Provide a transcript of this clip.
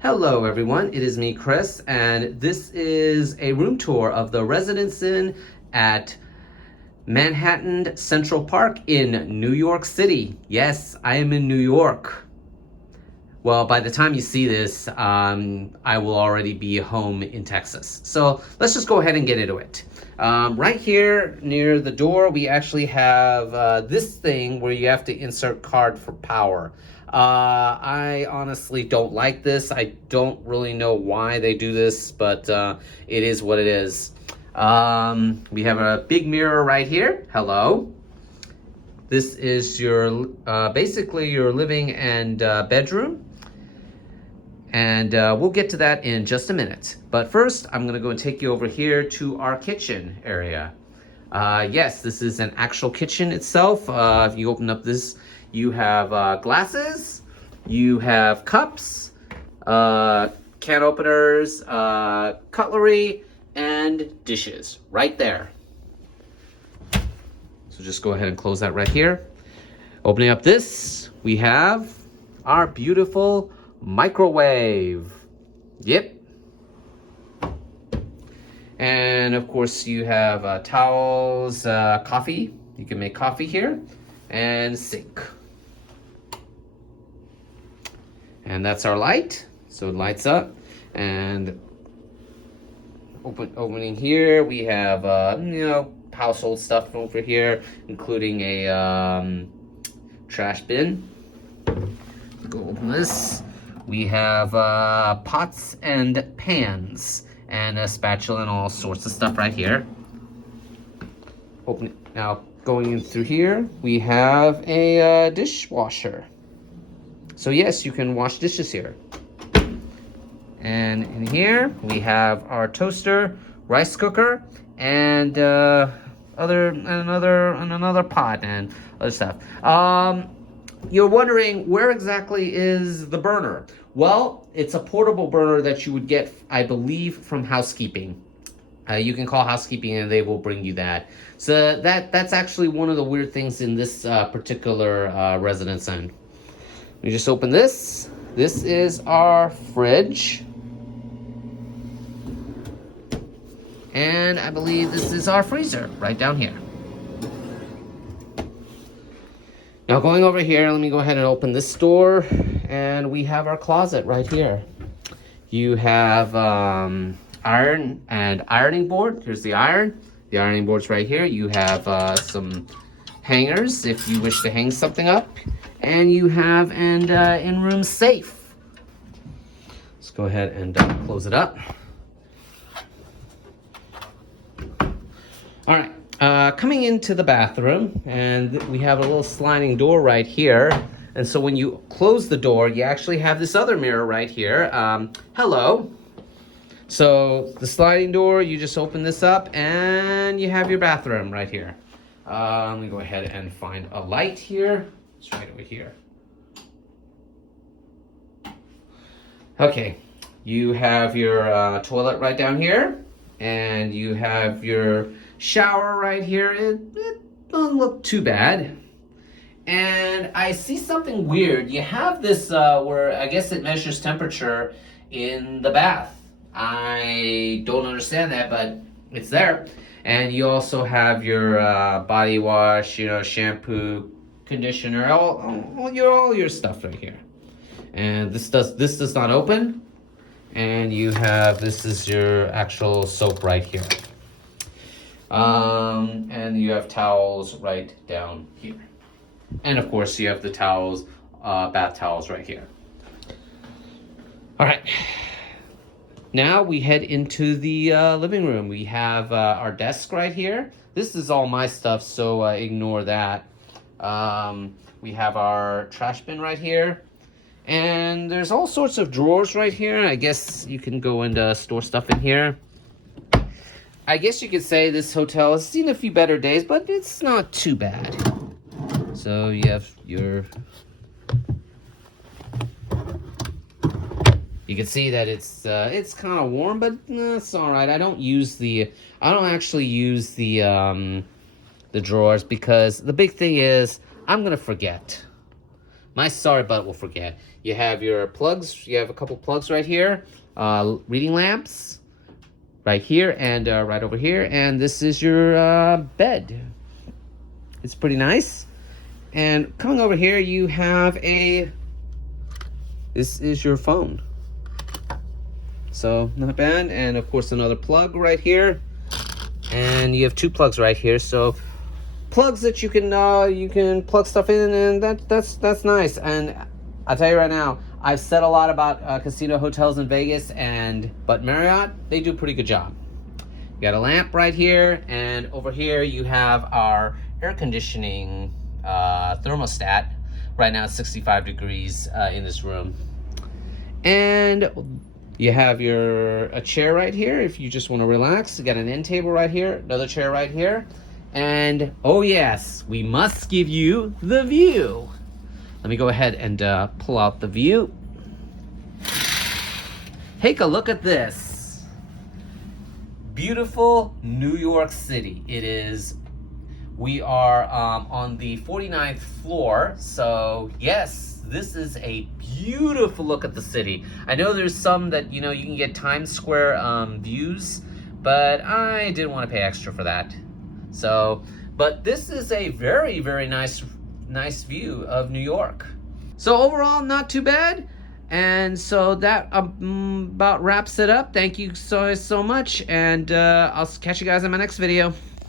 Hello everyone, it is me Chris, and this is a room tour of the Residence Inn at Manhattan Central Park in New York City. Yes, I am in New York. Well, by the time you see this, I will already be home in Texas. So let's just go ahead and get into it. Right here near the door, we actually have this thing where you have to insert card for power. I honestly don't like this. I don't really know why they do this, but it is what it is. We have a big mirror right here. Hello. This is your basically your living and bedroom. And we'll get to that in just a minute. But first, I'm gonna go and take you over here to our kitchen area. Yes, this is an actual kitchen itself. If you open up this, you have glasses, you have cups, can openers, cutlery, and dishes right there. So just go ahead and close that right here. Opening up this, we have our beautiful microwave. Yep. And of course you have towels, coffee. You can make coffee here, and sink. And that's our light. So it lights up. And opening here, we have household stuff over here, including a trash bin. Go open this. We have pots and pans and a spatula and all sorts of stuff right here. Open it. Now going in through here, we have a dishwasher. So yes, you can wash dishes here. And in here we have our toaster, rice cooker, and another pot and other stuff. You're wondering, where exactly is the burner? Well, it's a portable burner that you would get, I believe, from housekeeping. You can call housekeeping and they will bring you that. So that's actually one of the weird things in this particular Residence Inn. We just open this. This is our fridge. And I believe this is our freezer right down here. Now going over here, let me go ahead and open this door, and we have our closet right here. You have iron and ironing board. Here's the iron. The ironing board's right here. You have some hangers if you wish to hang something up, and you have an in-room safe. Let's go ahead and close it up. All right. Coming into the bathroom, and we have a little sliding door right here. And so when you close the door, you actually have this other mirror right here. Hello. So the sliding door, you just open this up and you have your bathroom right here. Let me go ahead and find a light here. It's right over here. Okay, you have your toilet right down here, and you have your shower right here. It doesn't look too bad. And I see something weird. You have this where I guess it measures temperature in the bath. I don't understand that, but it's there. And you also have your body wash, shampoo, conditioner, all your stuff right here. And this does not open. And you have, this is your actual soap right here. And you have towels right down here. And of course you have the towels, bath towels right here. All right. Now we head into the living room. We have our desk right here. This is all my stuff, so ignore that. We have our trash bin right here. And there's all sorts of drawers right here. I guess you can go and store stuff in here. I guess you could say this hotel has seen a few better days, but it's not too bad. So you have your... You can see that it's kind of warm, but it's all right. I don't actually use the drawers because the big thing is I'm gonna forget. My sorry butt will forget. You have your plugs. You have a couple plugs right here. Reading lamps right here and right over here. And this is your bed. It's pretty nice. And coming over here, you have this is your phone. So not bad. And of course, another plug right here. And you have two plugs right here. So plugs that you can plug stuff in, and that's nice. And I'll tell you right now, I've said a lot about casino hotels in Vegas, but Marriott, they do a pretty good job. You got a lamp right here, and over here you have our air conditioning thermostat. Right now it's 65 degrees in this room. And you have a chair right here if you just want to relax. You got an end table right here, another chair right here. And oh yes, we must give you the view. Let me go ahead and pull out the view. Take a look at this. Beautiful New York City. It is. We are on the 49th floor. So yes, this is a beautiful look at the city. I know there's some that, you can get Times Square views, but I didn't want to pay extra for that. So, but this is a very, very nice view of New York. So overall, not too bad. And so that about wraps it up. Thank you so much. And I'll catch you guys in my next video.